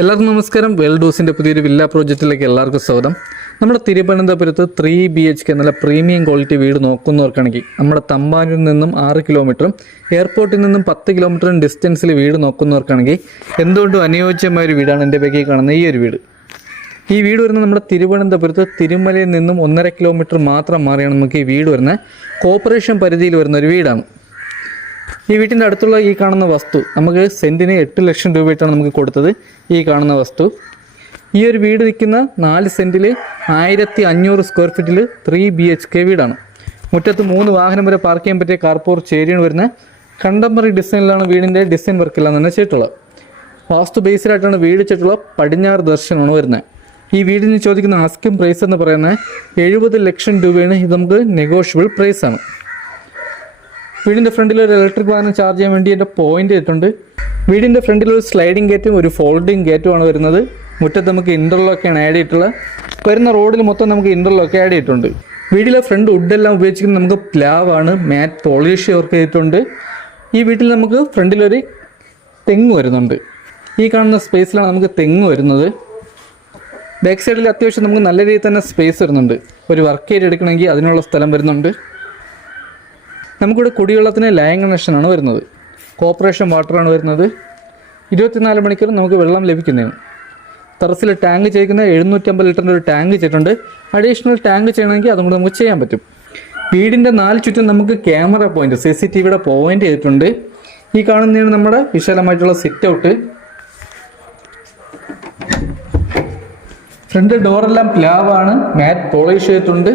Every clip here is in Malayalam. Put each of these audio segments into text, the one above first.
എല്ലാവർക്കും നമസ്കാരം. വെൽഡൂസിൻ്റെ പുതിയൊരു വില്ല പ്രോജക്റ്റിലേക്ക് എല്ലാവർക്കും സ്വാഗതം. നമ്മുടെ തിരുവനന്തപുരത്ത് 3 BHK നല്ല പ്രീമിയം ക്വാളിറ്റി വീട് നോക്കുന്നവർക്കാണെങ്കിൽ നമ്മുടെ തമ്പാനൂരിൽ നിന്നും 6 കിലോമീറ്ററും എയർപോർട്ടിൽ നിന്നും 10 കിലോമീറ്ററും ഡിസ്റ്റൻസിൽ വീട് നോക്കുന്നവർക്കാണെങ്കിൽ എന്തുകൊണ്ടും അനുയോജ്യമായ ഒരു വീടാണ് എൻ്റെ ബാക്കിൽ കാണുന്ന ഈ ഒരു വീട്. ഈ വീട് വരുന്നത് നമ്മുടെ തിരുവനന്തപുരത്ത് തിരുമലയിൽ നിന്നും 1.5 കിലോമീറ്റർ മാത്രം മാറിയാണ് നമുക്ക് ഈ വീട് വരുന്നത്. കോർപ്പറേഷൻ പരിധിയിൽ വരുന്ന ഒരു വീടാണ്. ഈ വീട്ടിൻ്റെ അടുത്തുള്ള ഈ കാണുന്ന വസ്തു നമുക്ക് സെൻറ്റിന് 8 ലക്ഷം രൂപയായിട്ടാണ് നമുക്ക് കൊടുത്തത്. ഈ കാണുന്ന വസ്തു ഈ ഒരു വീട് നിൽക്കുന്ന 4 സെൻറ്റിൽ 1500 സ്ക്വയർ ഫീറ്റിൽ 3 BHK വീടാണ്. മുറ്റത്ത് 3 വാഹനം വരെ പാർക്ക് ചെയ്യാൻ പറ്റിയ കാർപോർച്ച് ഏരിയയാണ് വരുന്നത്. കണ്ടംപററി ഡിസൈനിലാണ് വീടിൻ്റെ ഡിസൈൻ വർക്കെല്ലാം തന്നെ ചെയ്തിട്ടുള്ളത്. വാസ്തു ബേസിലായിട്ടാണ് വീട് ചെയ്തിട്ടുള്ള പടിഞ്ഞാറ് ദർശനമാണ് വരുന്നത്. ഈ വീടിന് ചോദിക്കുന്ന ആസ്കിംഗ് പ്രൈസ് എന്ന് പറയുന്നത് 70 ലക്ഷം രൂപയാണ്. ഇത് നമുക്ക് നെഗോഷ്യബിൾ പ്രൈസാണ്. വീടിൻ്റെ ഫ്രണ്ടിൽ ഒരു ഇലക്ട്രിക് വാഹനം ചാർജ് ചെയ്യാൻ വേണ്ടി എൻ്റെ പോയിന്റ് ചെയ്തിട്ടുണ്ട്. വീടിൻ്റെ ഫ്രണ്ടിൽ ഒരു സ്ലൈഡിംഗ് ഗേറ്റും ഒരു ഫോൾഡിംഗ് ഗേറ്റുമാണ് വരുന്നത്. മുറ്റത്ത് നമുക്ക് ഇൻ്റർലോക്കാണ് ആഡ് ചെയ്തിട്ടുള്ളത്. വരുന്ന റോഡിൽ മൊത്തം നമുക്ക് ഇൻ്റർലോക്ക് ആഡ് ചെയ്തിട്ടുണ്ട്. വീടിലെ ഫ്രണ്ട് വുഡെല്ലാം ഉപയോഗിച്ചിരിക്കുന്നത് നമുക്ക് പ്ലാവാണ്. മാറ്റ് പോളിഷ് വർക്ക് ചെയ്തിട്ടുണ്ട്. ഈ വീട്ടിൽ നമുക്ക് ഫ്രണ്ടിലൊരു തെങ്ങ് വരുന്നുണ്ട്. ഈ കാണുന്ന സ്പേസിലാണ് നമുക്ക് തെങ്ങ് വരുന്നത്. ബാക്ക് സൈഡിൽ അത്യാവശ്യം നമുക്ക് നല്ല രീതിയിൽ തന്നെ സ്പേസ് വരുന്നുണ്ട്. ഒരു വർക്ക് ഏരിയ എടുക്കണമെങ്കിൽ അതിനുള്ള സ്ഥലം വരുന്നുണ്ട്. നമുക്കിവിടെ കുടിവെള്ളത്തിന് ലൈൻ കണക്ഷനാണ് വരുന്നത്. കോർപ്പറേഷൻ വാട്ടറാണ് വരുന്നത്. 24 മണിക്കൂർ നമുക്ക് വെള്ളം ലഭിക്കുന്നതാണ്. ടെറസിൽ ടാങ്ക് ചെയ്യുന്ന 750 ലിറ്ററിൻ്റെ ഒരു ടാങ്ക് ചെയ്തിട്ടുണ്ട്. അഡീഷണൽ ടാങ്ക് ചെയ്യണമെങ്കിൽ അതും കൂടെ നമുക്ക് ചെയ്യാൻ പറ്റും. വീടിൻ്റെ 4 ചുറ്റും നമുക്ക് ക്യാമറ പോയിന്റ് CCTVയുടെ പോയിന്റ് ചെയ്തിട്ടുണ്ട്. ഈ കാണുന്നതാണ് നമ്മുടെ വിശാലമായിട്ടുള്ള സിറ്റ് ഔട്ട്. ഫ്രണ്ട് ഡോറെല്ലാം പ്ലാവാണ്. മാറ്റ് പോളിഷ് ചെയ്തിട്ടുണ്ട്.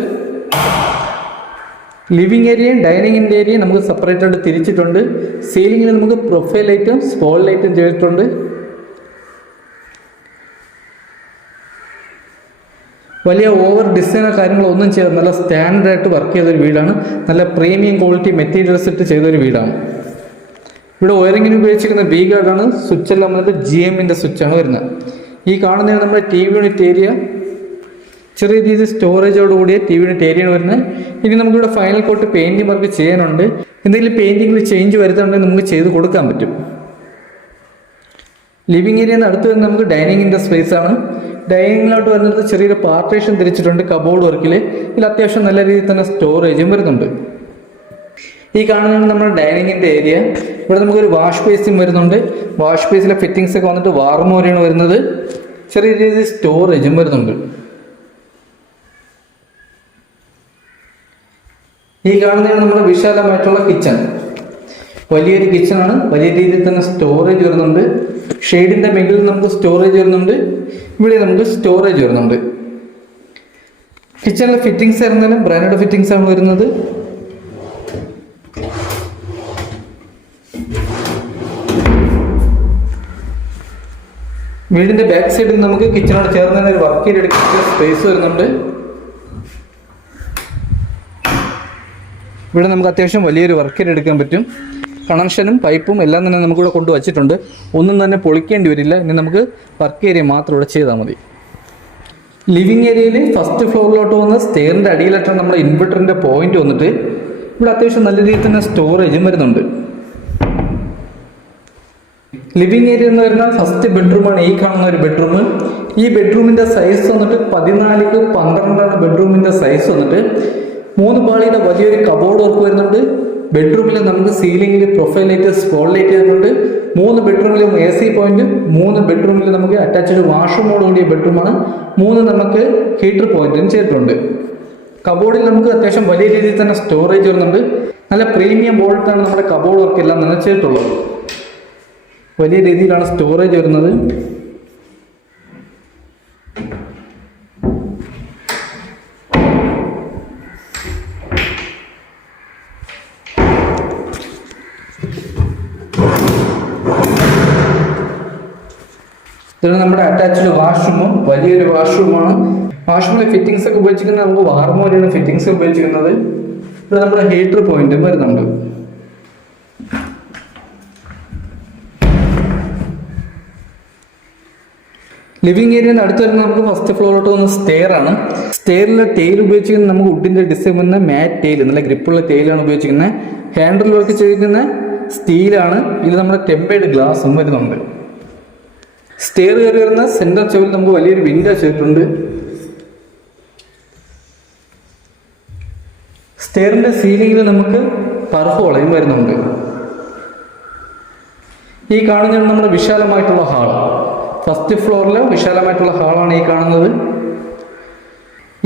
ലിവിങ് ഏരിയയും ഡൈനിങ്ങിൻ്റെ ഏരിയയും നമുക്ക് സെപ്പറേറ്റ് ആയിട്ട് തിരിച്ചിട്ടുണ്ട്. സീലിങ്ങിൽ നമുക്ക് പ്രൊഫൈൽ ലൈറ്റും സ്പോൾ ലൈറ്റും ചെയ്തിട്ടുണ്ട്. വലിയ ഓവർ ഡിസൈനോ കാര്യങ്ങളോ ഒന്നും ചെയ്ത് നല്ല സ്റ്റാൻഡേർഡായിട്ട് വർക്ക് ചെയ്തൊരു വീടാണ്. നല്ല പ്രീമിയം ക്വാളിറ്റി മെറ്റീരിയൽസ് ഇട്ട് ചെയ്തൊരു വീടാണ്. ഇവിടെ വയറിങ്ങിന് ഉപയോഗിച്ചിരിക്കുന്ന ബി ഗാർഡാണ്. സ്വിച്ച് എല്ലാം വന്നിട്ട് GMൻ്റെ സ്വിച്ചാണ് വരുന്നത്. ഈ കാണുന്നതാണ് നമ്മുടെ TV യൂണിറ്റ് ഏരിയ. ചെറിയ രീതിയിൽ സ്റ്റോറേജോട് കൂടിയ TV യൂണിറ്റ് ഏരിയയാണ് വരുന്നത്. ഇനി നമുക്കിവിടെ ഫൈനൽ കോട്ട് പെയിൻറ്റിംഗ് വർക്ക് ചെയ്യാനുണ്ട്. എന്തെങ്കിലും പെയിൻറ്റിങ്ങിൽ ചേഞ്ച് വരുത്തുന്നുണ്ടെങ്കിൽ നമുക്ക് ചെയ്ത് കൊടുക്കാൻ പറ്റും. ലിവിങ് ഏരിയയിൽ നിന്ന് അടുത്ത് തന്നെ നമുക്ക് ഡൈനിങ്ങിൻ്റെ സ്പേസ് ആണ്. ഡൈനിങ്ങിലോട്ട് വരുന്നത് ചെറിയൊരു പാർട്ടീഷൻ തിരിച്ചിട്ടുണ്ട് കബോർഡ് വർക്കിൽ. ഇതിൽ അത്യാവശ്യം നല്ല രീതിയിൽ തന്നെ സ്റ്റോറേജും വരുന്നുണ്ട്. ഈ കാണുന്നതാണ് നമ്മുടെ ഡൈനിങ്ങിൻ്റെ ഏരിയ. ഇവിടെ നമുക്കൊരു വാഷ് ബേസിൻ വരുന്നുണ്ട്. വാഷ് ബേസിലെ ഫിറ്റിങ്സ് ഒക്കെ വന്നിട്ട് വാർമോരിയാണ് വരുന്നത്. ചെറിയ രീതിയിൽ സ്റ്റോറേജും വരുന്നുണ്ട്. ഈ കാണുന്നതാണ് നമ്മുടെ വിശാലമായിട്ടുള്ള കിച്ചൺ. വലിയൊരു കിച്ചണാണ്. വലിയ രീതിയിൽ തന്നെ സ്റ്റോറേജ് വരുന്നുണ്ട്. ഷെയ്ഡിൻ്റെ മേഖലയിൽ നമുക്ക് സ്റ്റോറേജ് വരുന്നുണ്ട്. ഇവിടെ നമുക്ക് സ്റ്റോറേജ് വരുന്നുണ്ട്. കിച്ചണിലെ ഫിറ്റിങ്സ് വരുന്നതിനും ബ്രാൻഡഡ് ഫിറ്റിങ്സ് ആണ് വരുന്നത്. വീടിൻ്റെ ബാക്ക് സൈഡിൽ നമുക്ക് കിച്ചണോട് ചേർന്ന് തന്നെ ഒരു വർക്ക് ചെയ്തെടുക്കുന്ന സ്പേസ് വരുന്നുണ്ട്. ഇവിടെ നമുക്ക് അത്യാവശ്യം വലിയൊരു വർക്ക് ഏരിയ എടുക്കാൻ പറ്റും. കണക്ഷനും പൈപ്പും എല്ലാം തന്നെ നമുക്കിവിടെ കൊണ്ടുവച്ചിട്ടുണ്ട്. ഒന്നും തന്നെ പൊളിക്കേണ്ടി വരില്ല. ഇനി നമുക്ക് വർക്ക് ഏരിയ മാത്രം ഇവിടെ ചെയ്താൽ മതി. ലിവിങ് ഏരിയയിൽ ഫസ്റ്റ് ഫ്ലോറിലോട്ട് വന്ന് സ്റ്റെയറിൻ്റെ അടിയിലായിട്ടാണ് നമ്മുടെ ഇൻവെർട്ടറിൻ്റെ പോയിന്റ് വന്നിട്ട് ഇവിടെ അത്യാവശ്യം നല്ല രീതിയിൽ തന്നെ സ്റ്റോറേജും വരുന്നുണ്ട്. ലിവിങ് ഏരിയ എന്ന് പറയുന്ന ഫസ്റ്റ് ബെഡ്റൂമാണ് ഈ കാണുന്ന ഒരു ബെഡ്റൂം. ഈ ബെഡ്റൂമിൻ്റെ സൈസ് വന്നിട്ട് 14x12 ബെഡ്റൂമിൻ്റെ സൈസ് വന്നിട്ട് 3 പാളിയുടെ വലിയൊരു കബോർഡ് വർക്ക് വരുന്നുണ്ട്. ബെഡ്റൂമിൽ നമുക്ക് സീലിംഗിൽ പ്രൊഫൈൽ ലൈറ്റ് സ്പോൾ ലൈറ്റ് ചെയ്തിട്ടുണ്ട്. 3 ബെഡ്റൂമിലും AC പോയിന്റ്. 3 ബെഡ്റൂമിൽ നമുക്ക് അറ്റാച്ച്ഡ് വാഷ്റൂമോട് കൂടിയ ബെഡ്റൂമാണ്. 3 നമുക്ക് ഹീറ്റർ പോയിന്റും ചെയ്തിട്ടുണ്ട്. കബോർഡിൽ നമുക്ക് അത്യാവശ്യം വലിയ രീതിയിൽ തന്നെ സ്റ്റോറേജ് വരുന്നുണ്ട്. നല്ല പ്രീമിയം ബോൾട്ടാണ് നമ്മുടെ കബോർഡ് വർക്ക് എല്ലാം തന്നെ ചെയ്തിട്ടുള്ളത്. വലിയ രീതിയിലാണ് സ്റ്റോറേജ് വരുന്നത്. ഇതാണ് നമ്മുടെ അറ്റാച്ച്ഡ് വാഷ്റൂമും. വലിയൊരു വാഷ്റൂമാണ്. വാഷ്റൂമിലെ ഫിറ്റിങ്സ് ഒക്കെ ഉപയോഗിച്ചിരിക്കുന്നത് നമുക്ക് വാർമോരിയാണ് ഫിറ്റിങ്സ് ഉപയോഗിച്ചിരിക്കുന്നത്. ഇവിടെ നമ്മുടെ ഹീറ്റർ പോയിന്റും വരുന്നുണ്ട്. ലിവിങ് ഏരിയയിൽ അടുത്ത് വരുന്ന നമുക്ക് ഫസ്റ്റ് ഫ്ലോറിലോട്ട് വന്ന സ്റ്റെയർ ആണ്. സ്റ്റെയറിലെ ടെയിൽ ഉപയോഗിച്ചിരിക്കുന്നത് നമുക്ക് വുഡിന്റെ ഡിസൈൻ വന്ന മാറ്റ് ടെയിൽ, നല്ല ഗ്രിപ്പുള്ള ടെയിലാണ് ഉപയോഗിച്ചിരിക്കുന്നത്. ഹാൻഡിൽ വർക്ക് ചെയ്തിരിക്കുന്ന സ്റ്റീലാണ്. ഇതിൽ നമ്മുടെ ടെമ്പേർഡ് ഗ്ലാസും വരുന്നുണ്ട്. സ്റ്റെയർ കയറി വരുന്ന സെൻറ്റർ ചെവിൽ നമുക്ക് വലിയൊരു വിൻഡോ ചെയ്തിട്ടുണ്ട്. സ്റ്റെയറിൻ്റെ സീലിംഗിൽ നമുക്ക് പർഹോളയും വരുന്നുണ്ട്. ഈ കാണുന്നതാണ് നമ്മുടെ വിശാലമായിട്ടുള്ള ഹാൾ. ഫസ്റ്റ് ഫ്ലോറിൽ വിശാലമായിട്ടുള്ള ഹാളാണ് ഈ കാണുന്നത്.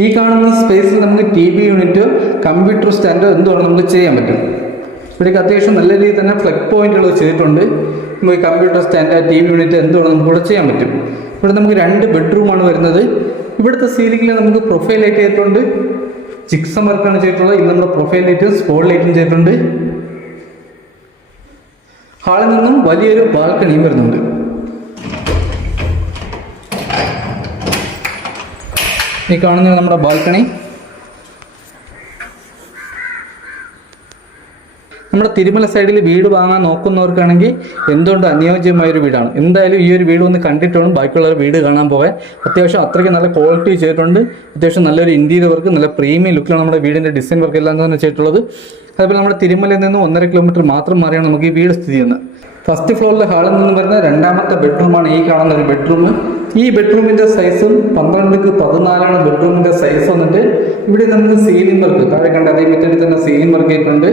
ഈ കാണുന്ന സ്പേസിൽ നമുക്ക് TV യൂണിറ്റ്, കമ്പ്യൂട്ടർ സ്റ്റാൻഡ് എന്തുകൊണ്ട് നമുക്ക് ചെയ്യാൻ പറ്റും. ഇവിടേക്ക് അത്യാവശ്യം നല്ല രീതിയിൽ തന്നെ ഫ്ലഗ് പോയിന്റുകൾ ചെയ്തിട്ടുണ്ട്. നമുക്ക് കമ്പ്യൂട്ടർ സ്റ്റാൻഡ്, TV യൂണിറ്റ് എന്തുകൊണ്ട് നമുക്ക് ഇവിടെ ചെയ്യാൻ പറ്റും. ഇവിടെ നമുക്ക് 2 ബെഡ്റൂമാണ് വരുന്നത്. ഇവിടുത്തെ സീലിംഗിൽ നമുക്ക് പ്രൊഫൈൽ ലൈറ്റ് ചെയ്തിട്ടുണ്ട്. ജിപ്സം വർക്കാണ് ചെയ്തിട്ടുള്ളത്. ഇത് നമ്മുടെ പ്രൊഫൈൽ ലൈറ്റും സ്പോട്ട് ലൈറ്റും ചെയ്തിട്ടുണ്ട്. ഹാളിൽ നിന്നും വലിയൊരു ബാൽക്കണിയും വരുന്നുണ്ട്. ഈ കാണുന്നത് നമ്മുടെ ബാൽക്കണി. നമ്മുടെ തിരുമല സൈഡിൽ വീട് വാങ്ങാൻ നോക്കുന്നവർക്കാണെങ്കിൽ എന്തുകൊണ്ട് അനുയോജ്യമായൊരു വീടാണ്. എന്തായാലും ഈ ഒരു വീട് ഒന്ന് കണ്ടിട്ടാണ് ബാക്കിയുള്ളവർ വീട് കാണാൻ പോകാൻ. അത്യാവശ്യം അത്രയ്ക്ക് നല്ല ക്വാളിറ്റി ചെയ്തിട്ടുണ്ട്. അത്യാവശ്യം നല്ലൊരു ഇൻറ്റീരിയർ വർക്ക്, നല്ല പ്രീമിയം ലുക്കിലാണ് നമ്മുടെ വീടിൻ്റെ ഡിസൈൻ വർക്ക് എല്ലാം തന്നെ ചെയ്തിട്ടുള്ളത്. അതുപോലെ നമ്മുടെ തിരുമലയിൽ നിന്ന് 1.5 കിലോമീറ്റർ മാത്രം മാറിയാണ് നമുക്ക് ഈ വീട് സ്ഥിതി ചെയ്യുന്നത്. ഫസ്റ്റ് ഫ്ലോറിലെ ഹാളിൽ നിന്ന് വരുന്ന 2ാമത്തെ ബെഡ്റൂമാണ് ഈ കാണുന്ന ഒരു ബെഡ്റൂം. ഈ ബെഡ്റൂമിൻ്റെ സൈസും 12x14 ബെഡ്റൂമിൻ്റെ സൈസ് വന്നിട്ട്. ഇവിടെ നമുക്ക് സീലിംഗ് വർക്ക് താഴെ കണ്ട അതേ മെത്തേഡിൽ തന്നെ സീലിംഗ് വർക്ക് ചെയ്തിട്ടുണ്ട്.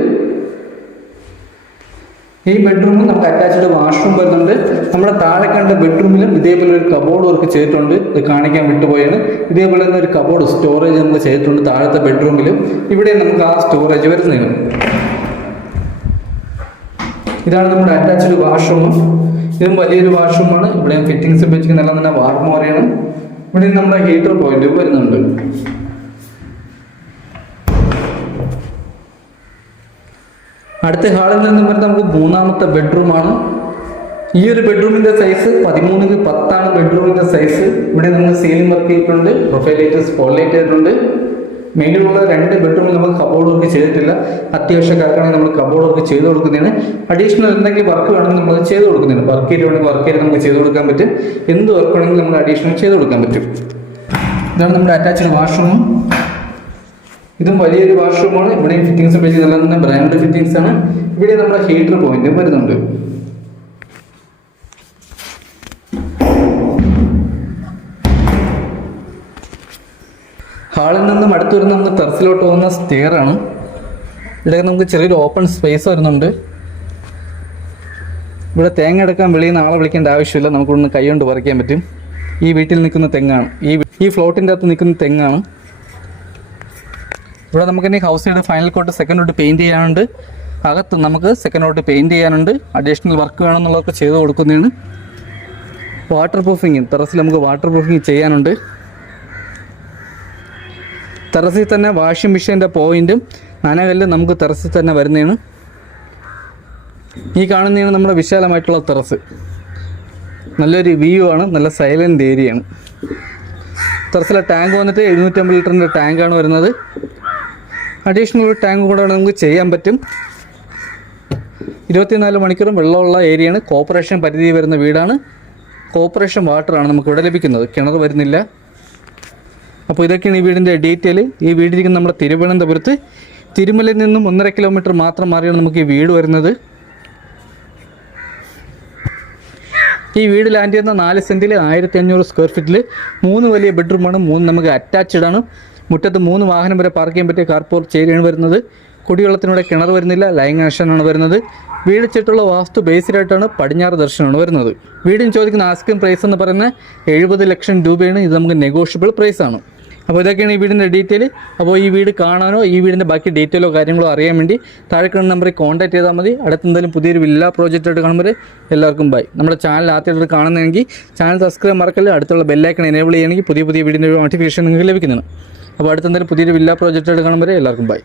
ഈ ബെഡ്റൂമിൽ നമുക്ക് അറ്റാച്ച്ഡ് വാഷ്റൂം വരുന്നുണ്ട്. നമ്മുടെ താഴെ കണ്ട ബെഡ്റൂമിലും ഇതേപോലെ ഒരു കബോർഡ് വർക്ക് ചെയ്തിട്ടുണ്ട്. ഇത് കാണിക്കാൻ വിട്ടുപോയാണ്. ഇതേപോലെ തന്നെ ഒരു കബോർഡ് സ്റ്റോറേജ് നമുക്ക് ചെയ്തിട്ടുണ്ട് താഴത്തെ ബെഡ്റൂമിലും. ഇവിടെ നമുക്ക് ആ സ്റ്റോറേജ് വരുന്നതാണ്. ഇതാണ് നമ്മുടെ അറ്റാച്ച്ഡ് വാഷ്റൂം. ഇതും വലിയൊരു വാഷ്റൂമാണ്. ഇവിടെ ഫിറ്റിംഗ്സ് വെച്ചിരിക്കുന്ന എല്ലാം തന്നെ വാർമോറയാണ്. ഇവിടെ നമ്മുടെ ഹീറ്റർ പോയിന്റ് വരുന്നുണ്ട്. അടുത്ത ഹാളിൽ നിന്നും വരുന്ന നമുക്ക് 3ാമത്തെ ബെഡ്റൂമാണ്. ഈ ഒരു ബെഡ്റൂമിന്റെ സൈസ് 13x10 ബെഡ്റൂമിന്റെ സൈസ്. ഇവിടെ നമുക്ക് സീലിംഗ് വർക്ക് ചെയ്തിട്ടുണ്ട്. പ്രൊഫൈൽ ലൈറ്റ്, സ്പോട്ട് ലൈറ്റ് ചെയ്തിട്ടുണ്ട്. മെയിനുള്ള 2 ബെഡ്റൂമിൽ നമുക്ക് കബോർഡ് വർക്ക് ചെയ്തിട്ടില്ല. അത്യാവശ്യക്കാർക്കാണെങ്കിൽ നമ്മൾ കബോർഡ് വർക്ക് ചെയ്ത് കൊടുക്കുന്നതിന്. അഡീഷണൽ എന്തെങ്കിലും വർക്ക് വേണമെങ്കിൽ നമ്മൾ ചെയ്ത് കൊടുക്കുന്നതിന്. വർക്ക് ചെയ്തിട്ടുണ്ടെങ്കിൽ വർക്ക് ചെയ്ത് നമുക്ക് ചെയ്ത് കൊടുക്കാൻ പറ്റും. എന്ത് വർക്ക് വേണമെങ്കിൽ നമ്മൾ അഡീഷണൽ ചെയ്ത് കൊടുക്കാൻ പറ്റും. ഇതാണ് നമ്മുടെ അറ്റാച്ച്ഡ് വാഷ്റൂം. ഇതും വലിയൊരു വാഷ്റൂമാണ്. ഇവിടെയും ഫിറ്റിംഗ്സ് വെച്ച് നല്ല തന്നെ ബ്രാൻഡ് ഫിറ്റിംഗ്സ് ആണ്. ഇവിടെ നമ്മുടെ ഹീറ്റർ പോയിന്റ് വരുന്നുണ്ട്. ഹാളിൽ നിന്നും അടുത്ത് വരുന്ന നമുക്ക് ടെറസിലോട്ട് പോകുന്ന സ്റ്റെയർ ആണ്. ഇവിടെ നമുക്ക് ചെറിയൊരു ഓപ്പൺ സ്പേസ് വരുന്നുണ്ട്. ഇവിടെ തേങ്ങ എടുക്കാൻ വെളിയിൽ നിന്ന് ആളെ വിളിക്കേണ്ട ആവശ്യമില്ല. നമുക്കിവിടുന്ന് കൈ കൊണ്ട് പറിക്കാൻ പറ്റും. ഈ വീട്ടിൽ നിൽക്കുന്ന തെങ്ങാണ്, ഈ ഫ്ലോട്ടിൻ്റെ അകത്ത് നിൽക്കുന്ന തെങ്ങാണ്. ഇവിടെ നമുക്ക് ഇനി house side final coat second coat paint ചെയ്യാനുണ്ട്. അകത്ത് നമുക്ക് സെക്കൻഡ് കോട്ട് പെയിൻറ്റ് ചെയ്യാനുണ്ട്. അഡീഷണൽ വർക്ക് വേണമെന്നുള്ളവർക്ക് ചെയ്ത് കൊടുക്കുന്നതാണ്. വാട്ടർ പ്രൂഫിങ്, ടെറസിൽ നമുക്ക് വാട്ടർ പ്രൂഫിങ് ചെയ്യാനുണ്ട്. ടെറസിൽ തന്നെ വാഷിംഗ് മെഷീൻ്റെ പോയിൻറ്റും നനകല്ലും നമുക്ക് ടെറസിൽ തന്നെ വരുന്നതാണ്. ഈ കാണുന്നതാണ് നമ്മുടെ വിശാലമായിട്ടുള്ള ടെറസ്. നല്ലൊരു വ്യൂ ആണ്, നല്ല സൈലൻ്റ് ഏരിയയാണ്. ടെറസിലെ ടാങ്ക് വന്നിട്ട് 750 ലിറ്ററിൻ്റെ ടാങ്കാണ് വരുന്നത്. അഡീഷണൽ ഒരു ടാങ്ക് കൂടെ നമുക്ക് ചെയ്യാൻ പറ്റും. 24 മണിക്കൂറും വെള്ളമുള്ള ഏരിയയാണ്. കോർപ്പറേഷൻ പരിധി വരുന്ന വീടാണ്. കോർപ്പറേഷൻ വാട്ടറാണ് നമുക്കിവിടെ ലഭിക്കുന്നത്. കിണർ വരുന്നില്ല. അപ്പോൾ ഇതൊക്കെയാണ് ഈ വീടിൻ്റെ ഡീറ്റെയിൽ. ഈ വീടിരിക്കുന്ന നമ്മുടെ തിരുവനന്തപുരത്ത് തിരുമലയിൽ നിന്നും 1.5 കിലോമീറ്റർ മാത്രം മാറിയാണ് നമുക്ക് ഈ വീട് വരുന്നത്. ഈ വീട് ലാൻഡ് ചെയ്യുന്ന 4 സെൻറ്റിൽ 1500 സ്ക്വയർ ഫീറ്റിൽ 3 വലിയ ബെഡ്റൂമാണ്. 3 നമുക്ക് അറ്റാച്ച്ഡ് ആണ്. മുറ്റത്ത് 3 വാഹനം വരെ പാർക്ക് ചെയ്യാൻ പറ്റിയ കാർ പോർച്ച് ഏരിയയാണ് വരുന്നത്. കുടിവെള്ളത്തിനൂടെ കിണർ വരുന്നില്ല, ലൈൻ കണക്ഷനാണ് വരുന്നത്. വീട് ചുറ്റുള്ള വാസ്തു ബേസിലായിട്ടാണ് പടിഞ്ഞാറ് ദർശനമാണ് വരുന്നത്. വീടിന് ചോദിക്കുന്ന ആസ്കിംഗ് പ്രൈസ് എന്ന് പറയുന്നത് 70 ലക്ഷം രൂപയാണ്. ഇത് നമുക്ക് നെഗോഷ്യബിൾ പ്രൈസാണ്. അപ്പോൾ ഇതൊക്കെയാണ് ഈ വീടിൻ്റെ ഡീറ്റെയിൽ. അപ്പോൾ ഈ വീട് കാണാനോ ഈ വീടിൻ്റെ ബാക്കി ഡീറ്റെയിലോ കാര്യങ്ങളോ അറിയാൻ വേണ്ടി താഴെ കാണുന്ന നമ്പറിൽ കോൺടാക്ട് ചെയ്താൽ മതി. അടുത്തെന്തായാലും പുതിയൊരു വില്ല പ്രോജക്റ്റായിട്ട് കാണുമ്പോൾ എല്ലാവർക്കും ബൈ. നമ്മുടെ ചാനൽ ആദ്യമായിട്ട് കാണുന്നതെങ്കിൽ ചാനൽ സബ്സ്ക്രൈബ് മറക്കല്ല. അടുത്തുള്ള ബെല്ലൈക്കൺ എനേബിൾ ചെയ്യുകയാണെങ്കിൽ പുതിയ വീടിൻ്റെ നോട്ടിഫിക്കേഷൻ നിങ്ങൾക്ക് ലഭിക്കുന്നതാണ്. അപ്പോൾ അടുത്തെന്തായാലും പുതിയൊരു വില്ല പ്രോജക്റ്റായിട്ട് കാണുമ്പോൾ എല്ലാവർക്കും ബൈ.